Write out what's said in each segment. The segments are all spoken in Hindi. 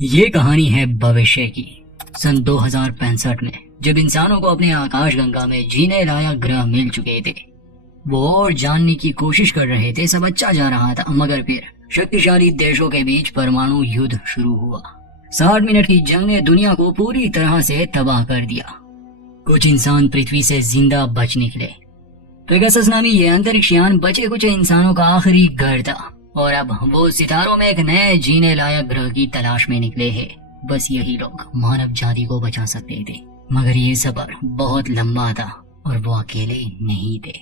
ये कहानी है भविष्य की। सन 2065 में जब इंसानों को अपने आकाशगंगा में जीने लायक ग्रह मिल चुके थे, वो और जानने की कोशिश कर रहे थे। सब अच्छा जा रहा था, मगर फिर शक्तिशाली देशों के बीच परमाणु युद्ध शुरू हुआ। 60 मिनट की जंग ने दुनिया को पूरी तरह से तबाह कर दिया। कुछ इंसान पृथ्वी से जिंदा बच निकले। पेगासस नामी ये अंतरिक्ष यान बचे कुछ इंसानों का आखिरी घर था, और अब वो सितारों में एक नए जीने लायक ग्रह की तलाश में निकले हैं। बस यही लोग मानव जाति को बचा सकते थे, मगर ये सफर बहुत लंबा था और वो अकेले नहीं थे।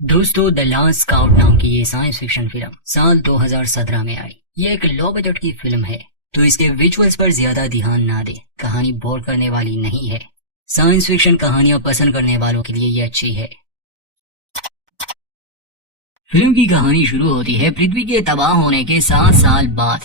दोस्तों, द लास्ट स्काउट नाम की ये साइंस फिक्शन फिल्म साल 2017 में आई। ये एक लो बजट की फिल्म है, तो इसके विजुअल्स पर ज्यादा ध्यान ना दे। कहानी बोर करने वाली नहीं है। साइंस फिक्शन कहानियां पसंद करने वालों के लिए ये अच्छी है। फिल्म की कहानी शुरू होती है पृथ्वी के तबाह होने के 7 साल बाद।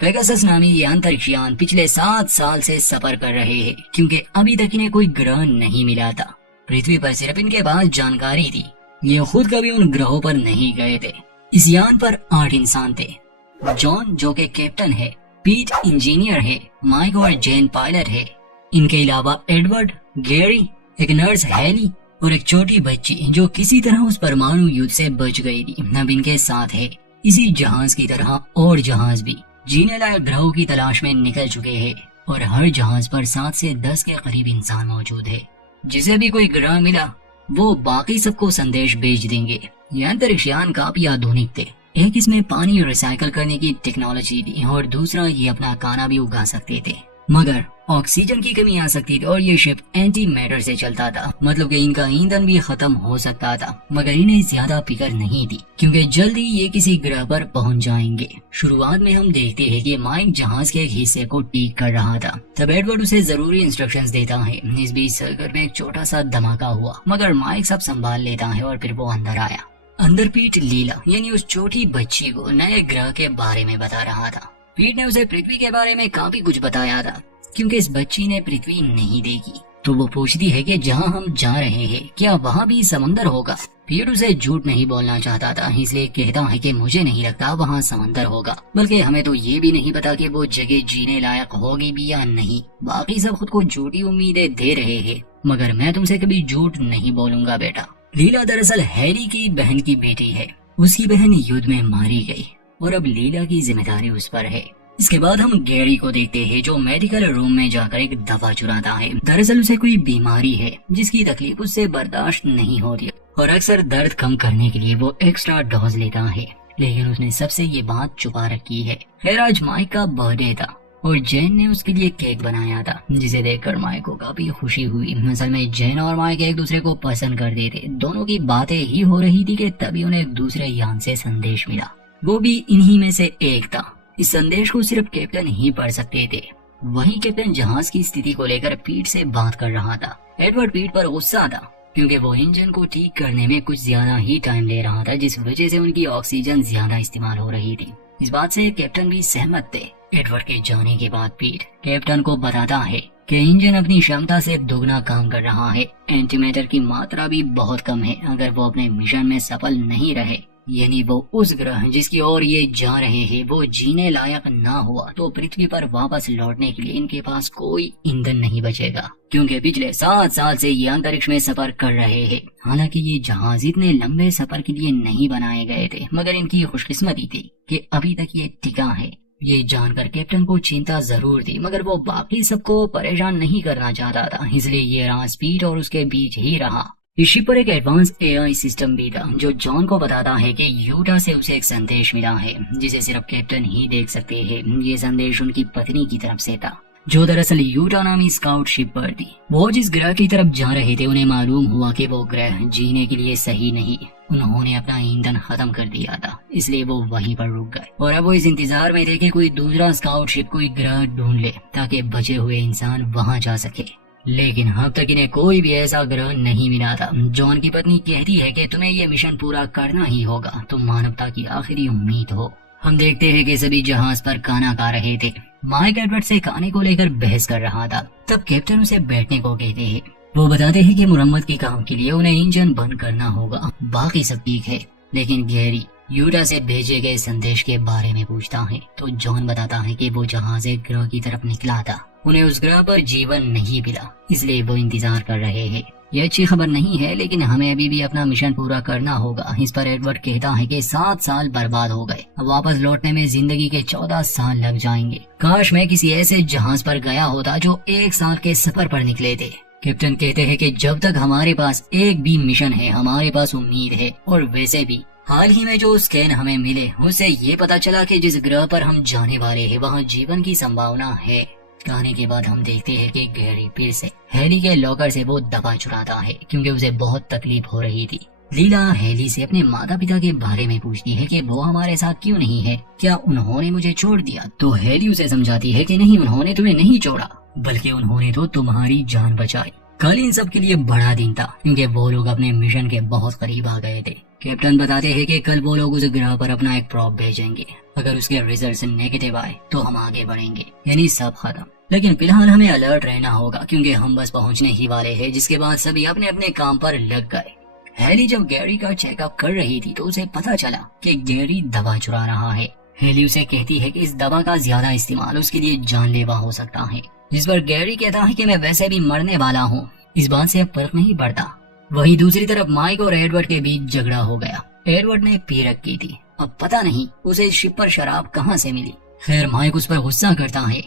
पेगासस नामी ये अंतरिक्ष यान पिछले 7 साल से सफर कर रहे हैं, क्योंकि अभी तक इन्हें कोई ग्रह नहीं मिला था। पृथ्वी पर सिर्फ इनके पास जानकारी थी। ये खुद कभी उन ग्रहों पर नहीं गए थे। इस यान पर 8 इंसान थे। जॉन जो के कैप्टन है, पीट इंजीनियर है, माइक और जेन पायलट है। इनके अलावा एडवर्ड, गैरी, एक नर्स हैली और एक छोटी बच्ची जो किसी तरह उस परमाणु युद्ध से बच गई थी, अब इनके साथ है। इसी जहाज की तरह और जहाज भी जीने लायक ग्रहों की तलाश में निकल चुके हैं, और हर जहाज पर 7 से 10 के करीब इंसान मौजूद है। जिसे भी कोई ग्रह मिला वो बाकी सबको संदेश भेज देंगे। ये अंतरिक्ष यान काफी आधुनिक थे। एक इसमें पानी रिसाइकल करने की टेक्नोलॉजी थी, और दूसरा ये अपना खाना भी उगा सकते थे, मगर ऑक्सीजन की कमी आ सकती थी। और ये शिप एंटी मैटर से चलता था, मतलब कि इनका ईंधन भी खत्म हो सकता था। मगर इन्हें ज्यादा फिक्र नहीं थी, क्योंकि जल्द ही ये किसी ग्रह पर पहुंच जाएंगे। शुरुआत में हम देखते हैं कि माइक जहाज के एक हिस्से को ठीक कर रहा था। तब एडवर्ड उसे जरूरी इंस्ट्रक्शंस देता है। इस बीच सर्कल में एक छोटा सा धमाका हुआ, मगर माइक सब संभाल लेता है और फिर वो अंदर आया। अंदर पीट लीला यानी उस छोटी बच्ची को नए ग्रह के बारे में बता रहा था। पीट ने उसे पृथ्वी के बारे में काफी कुछ बताया था, क्योंकि इस बच्ची ने पृथ्वी नहीं देखी। तो वो पूछती है कि जहाँ हम जा रहे हैं क्या वहाँ भी समंदर होगा। पीट उसे झूठ नहीं बोलना चाहता था, इसलिए कहता है कि मुझे नहीं लगता वहाँ समंदर होगा, बल्कि हमें तो ये भी नहीं पता कि वो जगह जीने लायक होगी भी या नहीं। बाकी सब खुद को झूठी उम्मीदें दे रहे हैं, मगर मैं तुमसे कभी झूठ नहीं बोलूंगा बेटा। लीला दरअसल हैरी की बहन की बेटी है। उसकी बहन युद्ध में मारी गई, और अब लीला की जिम्मेदारी उस पर है। इसके बाद हम गैरी को देखते हैं, जो मेडिकल रूम में जाकर एक दवा चुराता है। दरअसल उसे कोई बीमारी है जिसकी तकलीफ उससे बर्दाश्त नहीं होती, और अक्सर दर्द कम करने के लिए वो एक्स्ट्रा डोज लेता है। लेकिन उसने सबसे ये बात छुपा रखी है। खैर, आज माइक का बर्थडे था और जैन ने उसके लिए केक बनाया था, जिसे देखकर माइक को काफी खुशी हुई। असल में जैन और माइक एक दूसरे को पसंद करते थे। दोनों की बातें ही हो रही थी कि तभी उन्हें एक दूसरे यान से संदेश मिला। वो भी इन्हीं में से एक था। इस संदेश को सिर्फ कैप्टन ही पढ़ सकते थे। वहीं कैप्टन जहाज की स्थिति को लेकर पीट से बात कर रहा था। एडवर्ड पीट पर गुस्सा था, क्योंकि वो इंजन को ठीक करने में कुछ ज्यादा ही टाइम ले रहा था, जिस वजह से उनकी ऑक्सीजन ज्यादा इस्तेमाल हो रही थी। इस बात से कैप्टन भी सहमत थे। एडवर्ड के जाने के बाद पीट कैप्टन को बताता है कि इंजन अपनी क्षमता से दुगना काम कर रहा है। एंटीमैटर की मात्रा भी बहुत कम है। अगर वो अपने मिशन में सफल नहीं रहे, यानी वो उस ग्रह जिसकी ओर ये जा रहे हैं वो जीने लायक ना हुआ, तो पृथ्वी पर वापस लौटने के लिए इनके पास कोई ईंधन नहीं बचेगा, क्योंकि पिछले 7 साल से ये अंतरिक्ष में सफर कर रहे हैं। हालांकि ये जहाज इतने लंबे सफर के लिए नहीं बनाए गए थे, मगर इनकी खुशकिस्मती थी कि अभी तक ये टिका है। ये जानकर कैप्टन को चिंता जरूर थी, मगर वो बाकी सबको परेशान नहीं करना चाहता था, इसलिए ये राज पीट और उसके बीच ही रहा। इस शिप पर एक एडवांस एआई सिस्टम भी था, जो जॉन को बताता है कि यूटा से उसे एक संदेश मिला है, जिसे सिर्फ कैप्टन ही देख सकते हैं। ये संदेश उनकी पत्नी की तरफ से था, जो दरअसल यूटा नामी स्काउट शिप पर थी। वो जिस ग्रह की तरफ जा रहे थे, उन्हें मालूम हुआ कि वो ग्रह जीने के लिए सही नहीं। उन्होंने अपना ईंधन खत्म कर दिया था, इसलिए वो वहीं पर रुक गए, और अब वो इस इंतजार में थे कि कोई दूसरा स्काउट शिप कोई ग्रह ढूंढ ले, ताकि बचे हुए इंसान वहाँ जा सके। लेकिन अब तक इन्हें कोई भी ऐसा ग्रह नहीं मिला था। जॉन की पत्नी कहती है कि तुम्हें ये मिशन पूरा करना ही होगा, तुम मानवता की आखिरी उम्मीद हो। हम देखते हैं कि सभी जहाज पर खाना खा रहे थे। माइक एडवर्ड से खाने को लेकर बहस कर रहा था। तब कैप्टन उसे बैठने को कहते हैं। वो बताते हैं कि मुरम्मत के काम के लिए उन्हें इंजन बंद करना होगा, बाकी सब ठीक है। लेकिन गैरी यूटा से भेजे गए संदेश के बारे में पूछता है तो जॉन बताता है कि वो जहाज एक ग्रह की तरफ निकला था। उन्हें उस ग्रह पर जीवन नहीं मिला, इसलिए वो इंतजार कर रहे हैं। ये अच्छी खबर नहीं है, लेकिन हमें अभी भी अपना मिशन पूरा करना होगा। इस पर एडवर्ड कहता है कि 7 साल बर्बाद हो गए, अब वापस लौटने में जिंदगी के 14 साल लग जाएंगे। काश मैं किसी ऐसे जहाज पर गया होता जो 1 साल के सफर पर निकले थे। कैप्टन कहते हैं कि जब तक हमारे पास एक भी मिशन है हमारे पास उम्मीद है। और वैसे भी हाल ही में जो स्कैन हमें मिले उससे ये पता चला कि जिस ग्रह पर हम जाने वाले हैं वहाँ जीवन की संभावना है। कहने के बाद हम देखते हैं कि गैरी फिर से हेली के लॉकर से वो दवा चुराता है क्योंकि उसे बहुत तकलीफ हो रही थी। लीला हेली से अपने माता पिता के बारे में पूछती है कि वो हमारे साथ क्यों नहीं है, क्या उन्होंने मुझे छोड़ दिया। तो हेली उसे समझाती है कि नहीं, उन्होंने तुम्हें नहीं छोड़ा, बल्कि उन्होंने तो तुम्हारी जान बचाई। कल इन सब के लिए बड़ा दिन था क्योंकि वो लोग अपने मिशन के बहुत करीब आ गए थे। कैप्टन बताते हैं कि कल वो लोग उस ग्रह पर अपना एक प्रॉप भेजेंगे। अगर उसके रिजल्ट नेगेटिव आए तो हम आगे बढ़ेंगे, यानी सब खत्म। लेकिन फिलहाल हमें अलर्ट रहना होगा क्योंकि हम बस पहुंचने ही वाले हैं। जिसके बाद सभी अपने अपने काम पर लग गए। हेली जब गैरी का चेकअप कर रही थी तो उसे पता चला कि गैरी दवा चुरा रहा है। हेली उसे कहती है कि इस दवा का ज्यादा इस्तेमाल उसके लिए जानलेवा हो सकता है, जिस पर गैरी कहता है कि मैं वैसे भी मरने वाला हूँ, इस बात से अब फर्क नहीं पड़ता। वहीं दूसरी तरफ माइक और एडवर्ड के बीच झगड़ा हो गया। एडवर्ड ने पी रखी थी, अब पता नहीं उसे शिप पर शराब कहाँ से मिली। खैर माइक उस पर गुस्सा करता है,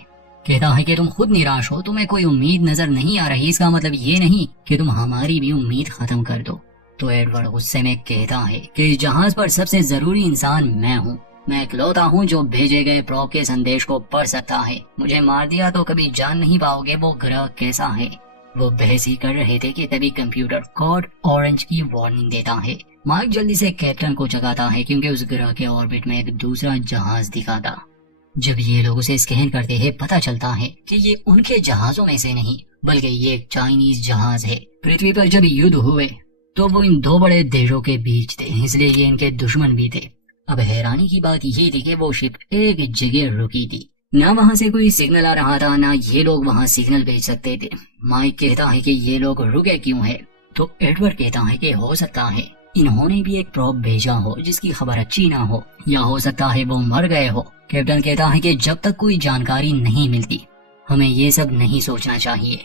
कहता है कि तुम खुद निराश हो, तुम्हें कोई उम्मीद नजर नहीं आ रही, इसका मतलब ये नहीं कि तुम हमारी भी उम्मीद खत्म कर दो। तो एडवर्ड गुस्से में कहता है कि इस जहाज पर सबसे जरूरी इंसान मैं हूँ, मैं इकलौता हूँ जो भेजे गए प्रॉप के संदेश को पढ़ सकता है। मुझे मार दिया तो कभी जान नहीं पाओगे वो ग्रह कैसा है। वो बहस ही कर रहे थे कि तभी कंप्यूटर कोड ऑरेंज की वार्निंग देता है। माइक जल्दी से कैप्टन को जगाता है क्योंकि उस ग्रह के ऑर्बिट में एक दूसरा जहाज दिखा था। जब ये लोग उसे स्कैन करते हैं पता चलता है कि ये उनके जहाजों में से नहीं बल्कि ये एक चाइनीज जहाज है। पृथ्वी पर जब युद्ध हुए तो वो इन दो बड़े देशों के बीच थे, इसलिए ये इनके दुश्मन भी थे। अब हैरानी की बात ये थी कि वो शिप एक जगह रुकी थी, ना वहाँ से कोई सिग्नल आ रहा था ना ये लोग वहाँ सिग्नल भेज सकते थे। माइक कहता है कि ये लोग रुके क्यों है, तो एडवर्ड कहता है कि हो सकता है इन्होंने भी एक प्रॉप भेजा हो जिसकी खबर अच्छी ना हो, या हो सकता है वो मर गए हो। कैप्टन कहता है कि जब तक कोई जानकारी नहीं मिलती हमें ये सब नहीं सोचना चाहिए।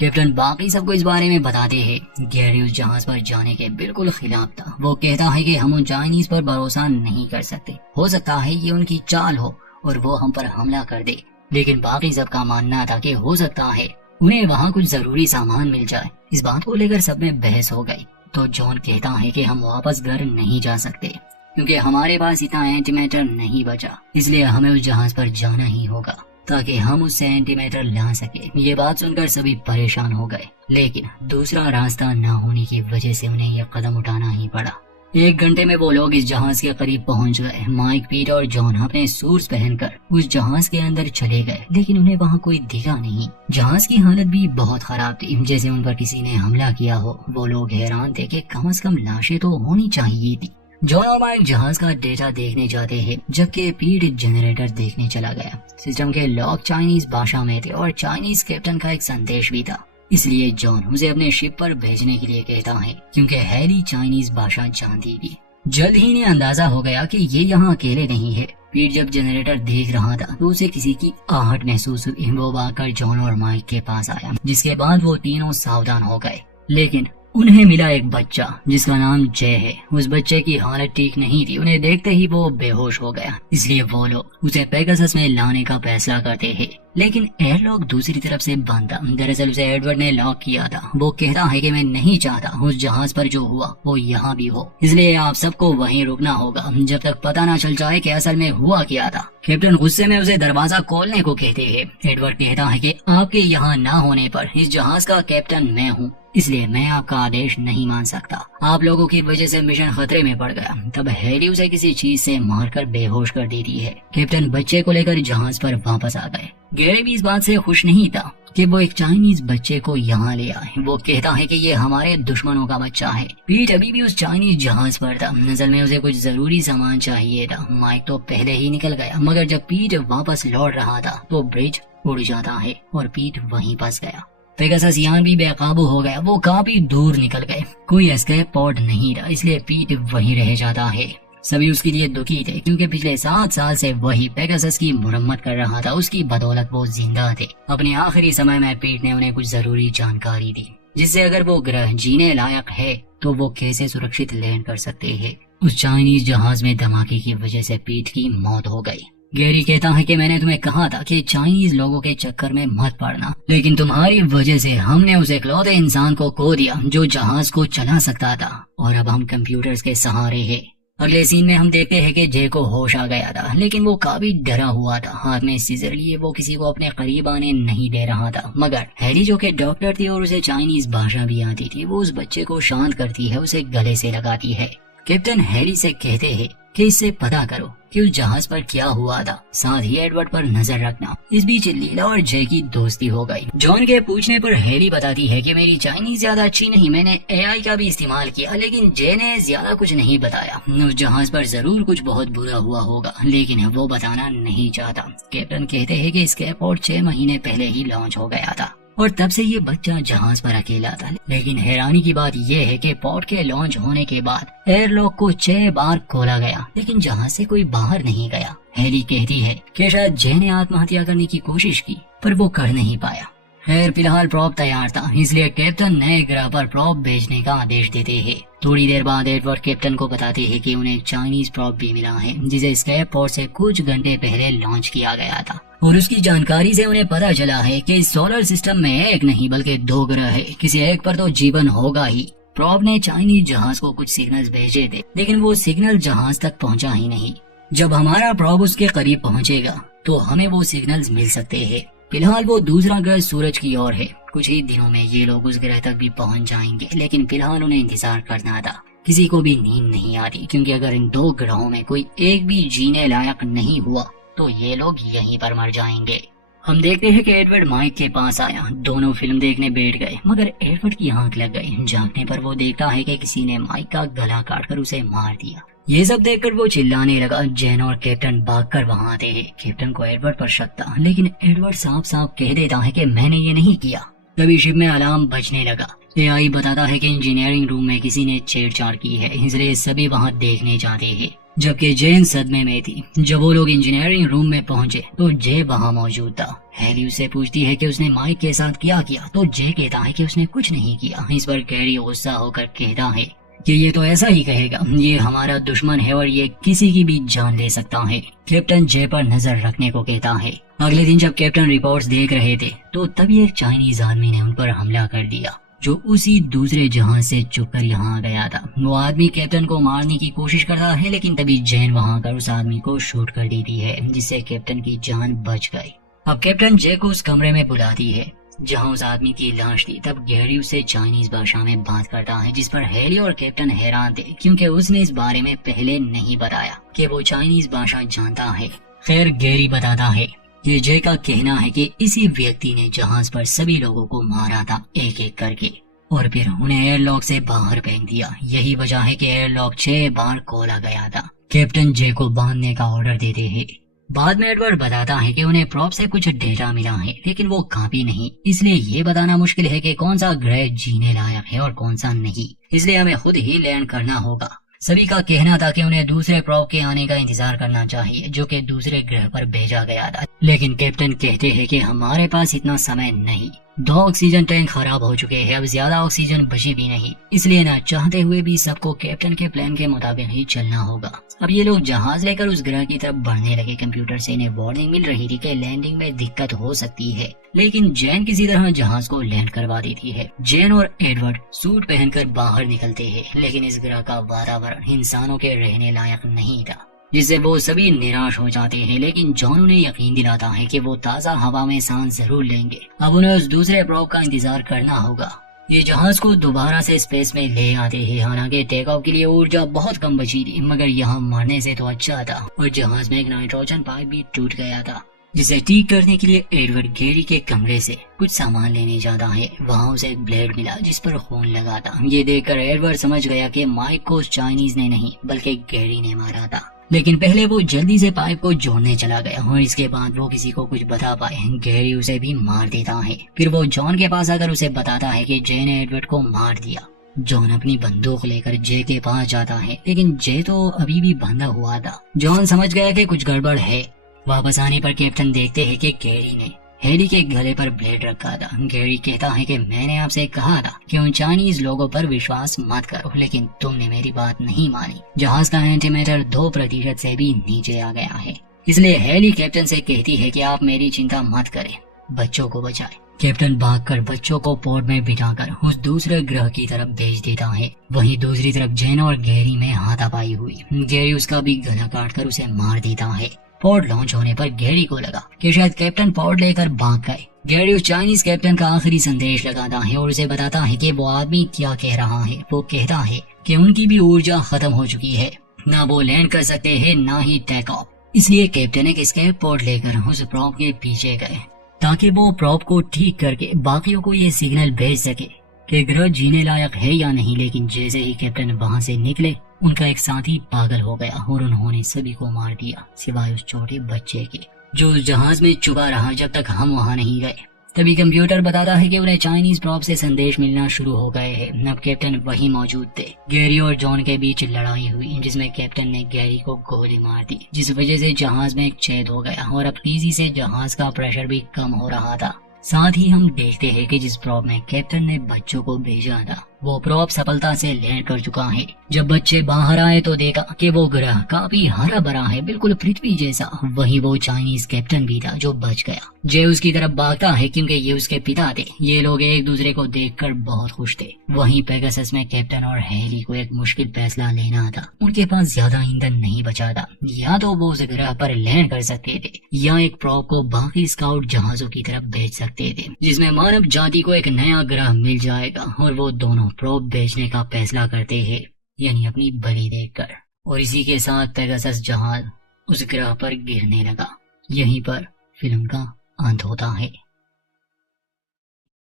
कैप्टन बाकी सबको इस बारे में बताते हैं। गैरी उस जहाज पर जाने के बिल्कुल खिलाफ था। वो कहता है कि हम उन चाइनीज पर भरोसा नहीं कर सकते, हो सकता है ये उनकी चाल हो और वो हम पर हमला कर दे। लेकिन बाकी सबका मानना था कि हो सकता है उन्हें वहाँ कुछ जरूरी सामान मिल जाए। इस बात को लेकर सब में बहस हो गई। तो जॉन कहता है कि हम वापस घर नहीं जा सकते क्योंकि हमारे पास इतना एंटीमैटर नहीं बचा, इसलिए हमें उस जहाज पर जाना ही होगा ताकि हम उससे एंटीमैटर ला सके। ये बात सुनकर सभी परेशान हो गए, लेकिन दूसरा रास्ता न होने की वजह से उन्हें यह कदम उठाना ही पड़ा। 1 घंटे में वो लोग इस जहाज के करीब पहुंच गए। माइक, पीट और जॉन अपने सूट्स पहनकर उस जहाज के अंदर चले गए, लेकिन उन्हें वहाँ कोई दिखा नहीं। जहाज की हालत भी बहुत खराब थी, जैसे उन पर किसी ने हमला किया हो। वो लोग हैरान थे कि कम से कम लाशें तो होनी चाहिए थी। जॉन और माइक जहाज का डेटा देखने जाते हैं, जबकि पीट जनरेटर देखने चला गया। सिस्टम के लॉक चाइनीज भाषा में थे और चाइनीज कैप्टन का एक संदेश भी था, इसलिए जॉन उसे अपने शिप पर भेजने के लिए कहता है क्योंकि हैरी चाइनीज भाषा जानती थी। जल्द ही इन्हें अंदाजा हो गया कि ये यहाँ अकेले नहीं है। पीट जब जनरेटर देख रहा था तो उसे किसी की आहट महसूस हुई। वो भागकर जॉन और माइक के पास आया, जिसके बाद वो तीनों सावधान हो गए। लेकिन उन्हें मिला एक बच्चा जिसका नाम जय है। उस बच्चे की हालत ठीक नहीं थी, उन्हें देखते ही वो बेहोश हो गया, इसलिए वो लोग उसे पेगासस में लाने का फैसला करते हैं। लेकिन एयरलॉक दूसरी तरफ से बंद था। दरअसल उसे एडवर्ड ने लॉक किया था। वो कहता है कि मैं नहीं चाहता उस जहाज पर जो हुआ वो यहाँ भी हो, इसलिए आप सबको वहीं रुकना होगा जब तक पता न चल जाए कि असल में हुआ क्या था। कैप्टन गुस्से में उसे दरवाजा खोलने को कहते हैं। एडवर्ड कहता है कि आपके यहाँ न होने पर इस जहाज का कैप्टन मैं हूँ, इसलिए मैं आपका आदेश नहीं मान सकता। आप लोगों की वजह से मिशन खतरे में पड़ गया। तब हैरी उसे किसी चीज से मारकर बेहोश कर देती है। कैप्टन बच्चे को लेकर जहाज पर वापस आ गए। गैरी भी इस बात से खुश नहीं था कि वो एक चाइनीज बच्चे को यहाँ ले आए। वो कहता है कि ये हमारे दुश्मनों का बच्चा है। पीट अभी भी उस चाइनीज जहाज पर था। असल में उसे कुछ जरूरी सामान चाहिए था। माइक तो पहले ही निकल गया, मगर जब पीट वापस लौट रहा था तो ब्रिज उड़ जाता है और पीट वहीं फंस गया। पेगासस यान भी बेकाबू हो गया। वो काफी दूर निकल गए। कोई एस्केप पॉड नहीं रहा, इसलिए पीट वहीं रह जाता है। सभी उसके लिए दुखी थे क्योंकि पिछले 7 साल से वही पेगासस की मुरम्मत कर रहा था। उसकी बदौलत वो जिंदा थे। अपने आखिरी समय में पीट ने उन्हें कुछ जरूरी जानकारी दी, जिससे अगर वो ग्रह जीने लायक है तो वो कैसे सुरक्षित लैंड कर सकते हैं। उस चाइनीज जहाज में धमाके की वजह से पीट की मौत हो गई। गैरी कहता है कि मैंने तुम्हें कहा था कि चाइनीज लोगों के चक्कर में मत पड़ना, लेकिन तुम्हारी वजह से हमने उस इकलौते इंसान को खो दिया जो जहाज को चला सकता था, और अब हम कंप्यूटर्स के सहारे हैं। अगले सीन में हम देखते हैं कि जे को होश आ गया था, लेकिन वो काफी डरा हुआ था। हाथ में सीजर लिए वो किसी को अपने करीब आने नहीं दे रहा था, मगर हैरी जो कि डॉक्टर थी और उसे चाइनीज भाषा भी आती थी, वो उस बच्चे को शांत करती है, उसे गले से लगाती है। कैप्टन हैरी से कहते हैं कि इससे पता करो कि उस जहाज पर क्या हुआ था, साथ ही एडवर्ड पर नजर रखना। इस बीच लीला और जय की दोस्ती हो गई। जॉन के पूछने पर हैरी बताती है कि मेरी चाइनीज ज्यादा अच्छी नहीं, मैंने एआई का भी इस्तेमाल किया, लेकिन जय ने ज्यादा कुछ नहीं बताया। उस जहाज पर जरूर कुछ बहुत बुरा हुआ होगा, लेकिन वो बताना नहीं चाहता। कैप्टन कहते हैं कि स्केपपोर्ट 6 महीने पहले ही लॉन्च हो गया था और तब से ये बच्चा जहाज पर अकेला था। लेकिन हैरानी की बात यह है कि पोर्ट के लॉन्च होने के बाद एयरलॉक को 6 बार खोला गया, लेकिन जहाज से कोई बाहर नहीं गया। हैरी कहती है कि शायद जे ने आत्महत्या करने की कोशिश की, पर वो कर नहीं पाया। खैर फिलहाल प्रॉप तैयार था, इसलिए कैप्टन नए ग्रह पर प्रॉप भेजने का आदेश देते हैं। थोड़ी देर बाद एडवर्ड कैप्टन को बताते हैं कि उन्हें एक चाइनीज प्रॉप भी मिला है, जिसे स्केपपोर्ट से कुछ घंटे पहले लॉन्च किया गया था, और उसकी जानकारी से उन्हें पता चला है कि इस सोलर सिस्टम में एक नहीं बल्कि 2 ग्रह है, किसी एक पर तो जीवन होगा ही। प्रॉप ने चाइनीज जहाज को कुछ सिग्नल्स भेजे थे, लेकिन वो सिग्नल जहाज तक पहुंचा ही नहीं। जब हमारा प्रॉप उसके करीब पहुंचेगा तो हमें वो सिग्नल्स मिल सकते हैं। फिलहाल वो दूसरा ग्रह सूरज की ओर है। कुछ ही दिनों में ये लोग उस ग्रह तक भी पहुंच जाएंगे, लेकिन फिलहाल उन्हें इंतजार करना था। किसी को भी नींद नहीं आती, क्योंकि अगर इन 2 ग्रहों में कोई एक भी जीने लायक नहीं हुआ तो ये लोग यहीं पर मर जाएंगे। हम देखते हैं कि एडवर्ड माइक के पास आया। दोनों फिल्म देखने बैठ गए, मगर एडवर्ड की आंख लग गई। जागने पर वो देखता है कि किसी ने माइक का गला काटकर उसे मार दिया। ये सब देखकर वो चिल्लाने लगा। जैन और कैप्टन भागकर वहां आते हैं। कैप्टन को एडवर्ड पर शक था, लेकिन एडवर्ड साफ साफ कह देता है कि मैंने ये नहीं किया। तभी शिप में अलार्म बजने लगा। एआई बताता है कि इंजीनियरिंग रूम में किसी ने छेड़छाड़ की है, इसलिए सभी वहां देखने जाते हैं। जबकि जैन सदमे में थी। जब वो लोग इंजीनियरिंग रूम में पहुंचे तो जे वहां मौजूद था। हैरी उससे पूछती है कि उसने माइक के साथ क्या किया, तो जे कहता है कि उसने कुछ नहीं किया। इस पर कैरी गुस्सा होकर कहता है कि ये तो ऐसा ही कहेगा, ये हमारा दुश्मन है और ये किसी की भी जान ले सकता है। कैप्टन जे पर नजर रखने को कहता है। अगले दिन जब कैप्टन रिपोर्ट्स देख रहे थे तो तभी एक चाइनीज आदमी ने उन पर हमला कर दिया, जो उसी दूसरे जहाज से चुपकर यहाँ आ गया था। वो आदमी कैप्टन को मारने की कोशिश करता है, लेकिन तभी जैन वहाँ आकर उस आदमी को शूट कर देती है, जिससे कैप्टन की जान बच गई। अब कैप्टन जे को उस कमरे में बुलाती है जहाँ उस आदमी की लाश थी। तब गैरी उससे चाइनीज भाषा में बात करता है, जिस पर हैरी और कैप्टन हैरान थे, क्योंकि उसने इस बारे में पहले नहीं बताया कि वो चाइनीज भाषा जानता है। खैर गैरी बताता है कि जे का कहना है कि इसी व्यक्ति ने जहाज पर सभी लोगों को मारा था एक एक करके, और फिर उन्हें एयरलॉक से बाहर फेंक दिया। यही वजह है कि एयरलॉक 6 बार खोला गया था। कैप्टन जे को बांधने का ऑर्डर देते हैं। बाद में एडवर्ड बताता है कि उन्हें प्रॉप से कुछ डेटा मिला है, लेकिन वो काफी नहीं, इसलिए ये बताना मुश्किल है कि कौन सा ग्रह जीने लायक है और कौन सा नहीं। इसलिए हमें खुद ही लैंड करना होगा। सभी का कहना था कि उन्हें दूसरे प्रॉप के आने का इंतजार करना चाहिए, जो कि दूसरे ग्रह पर भेजा गया था। लेकिन कैप्टन कहते हैं कि हमारे पास इतना समय नहीं। 2 ऑक्सीजन टैंक खराब हो चुके हैं, अब ज्यादा ऑक्सीजन बची भी नहीं, इसलिए ना चाहते हुए भी सबको कैप्टन के प्लान के मुताबिक ही चलना होगा। अब ये लोग जहाज लेकर उस ग्रह की तरफ बढ़ने लगे। कंप्यूटर से इन्हें वार्निंग मिल रही थी कि लैंडिंग में दिक्कत हो सकती है, लेकिन जैन किसी तरह जहाज को लैंड करवा देती है। जैन और एडवर्ड सूट पहनकर बाहर निकलते हैं, लेकिन इस ग्रह का वातावरण इंसानों के रहने लायक नहीं था, जिससे वो सभी निराश हो जाते हैं। लेकिन जॉन उन्हें यकीन दिलाता है कि वो ताज़ा हवा में सांस जरूर लेंगे। अब उन्हें उस दूसरे प्रॉप का इंतजार करना होगा। ये जहाज को दोबारा से स्पेस में ले आते हैं। हालांकि टेक ऑफ के लिए ऊर्जा बहुत कम बची थी, मगर यहाँ मरने से तो अच्छा था। और जहाज में एक नाइट्रोजन पाइप भी टूट गया था, जिसे ठीक करने के लिए एडवर्ड गैरी के कमरे से कुछ सामान लेने जाता है। वहाँ उसे एक ब्लेड मिला जिस पर खून लगा था। ये देखकर एडवर्ड समझ गया कि माइक को उस चाइनीज ने नहीं बल्कि गैरी ने मारा था। लेकिन पहले वो जल्दी से पाइप को जोड़ने चला गया, और इसके बाद वो किसी को कुछ बता पाए गैरी उसे भी मार देता है। फिर वो जॉन के पास आकर उसे बताता है कि जे ने एडवर्ड को मार दिया। जॉन अपनी बंदूक लेकर जे के पास जाता है, लेकिन जे तो अभी भी बंधा हुआ था। जॉन समझ गया कि कुछ गड़बड़ है। वापस आने पर कैप्टन देखते हैं कि गैरी ने हेली के गले पर ब्लेड रखा था। गैरी कहता है कि मैंने आपसे कहा था कि उन चाइनीज लोगों पर विश्वास मत करो, लेकिन तुमने मेरी बात नहीं मानी। जहाज का एंटीमीटर 2% से भी नीचे आ गया है, इसलिए हेली कैप्टन से कहती है कि आप मेरी चिंता मत करें, बच्चों को बचाएं। कैप्टन भागकर बच्चों को पोर्ट में बिठाकर उस दूसरे ग्रह की तरफ भेज देता है। वहीं दूसरी तरफ जेन और गैरी में हाथापाई हुई। गैरी उसका भी गला काटकर उसे मार देता है। पोर्ट लॉन्च होने पर गैरी को लगा कि शायद कैप्टन पोर्ट लेकर भाग गए। गैरी उस चाइनीज कैप्टन का आखिरी संदेश लगाता है और उसे बताता है कि वो आदमी क्या कह रहा है। वो कहता है कि उनकी भी ऊर्जा खत्म हो चुकी है, ना वो लैंड कर सकते हैं ना ही टेक ऑफ। इसलिए कैप्टन एक स्केप पोर्ट लेकर उस प्रॉप के पीछे गए ताकि वो प्रॉप को ठीक करके बाकियों को ये सिग्नल भेज सके कि ग्रह जीने लायक है या नहीं। लेकिन जैसे ही कैप्टन वहां से निकले, उनका एक साथी पागल हो गया और उन्होंने सभी को मार दिया सिवाय उस छोटे बच्चे के, जो उस जहाज में छुपा रहा जब तक हम वहां नहीं गए। तभी कंप्यूटर बताता है कि उन्हें चाइनीज प्रॉप से संदेश मिलना शुरू हो गए हैं। अब कैप्टन वहीं मौजूद थे। गैरी और जॉन के बीच लड़ाई हुई, जिसमें कैप्टन ने गैरी को गोली मार दी, जिस वजह से जहाज में एक छेद हो गया और अब तेजी से जहाज का प्रेशर भी कम हो रहा था। साथ ही हम देखते हैं कि जिस प्रॉप में कैप्टन ने बच्चों को भेजा था, वो प्रॉप सफलता से लैंड कर चुका है। जब बच्चे बाहर आए तो देखा कि वो ग्रह काफी हरा भरा है, बिल्कुल पृथ्वी जैसा। वहीं वो चाइनीज कैप्टन भी था जो बच गया। जे उसकी तरफ भागता है क्योंकि ये उसके पिता थे। ये लोग एक दूसरे को देखकर बहुत खुश थे। वहीं पेगासस में कैप्टन और हेली को एक मुश्किल फैसला लेना था। उनके पास ज्यादा ईंधन नहीं बचा था। या तो वो उस ग्रह पर लैंड कर सकते थे या एक प्रॉप को बाकी स्काउट जहाजों की तरफ भेज सकते थे, जिसमें मानव जाति को एक नया ग्रह मिल जाएगा। और वो दोनों प्रॉप भेजने का फैसला करते हैं, यानी अपनी बलि देकर। और इसी के साथ पेगासस जहाज उस ग्रह पर गिरने लगा। यहीं पर फिल्म का अंत होता है।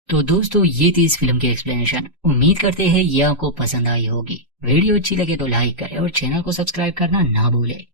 तो दोस्तों, ये थी इस फिल्म की एक्सप्लेनेशन। उम्मीद करते हैं ये आपको पसंद आई होगी। वीडियो अच्छी लगे तो लाइक करें और चैनल को सब्सक्राइब करना ना भूलें।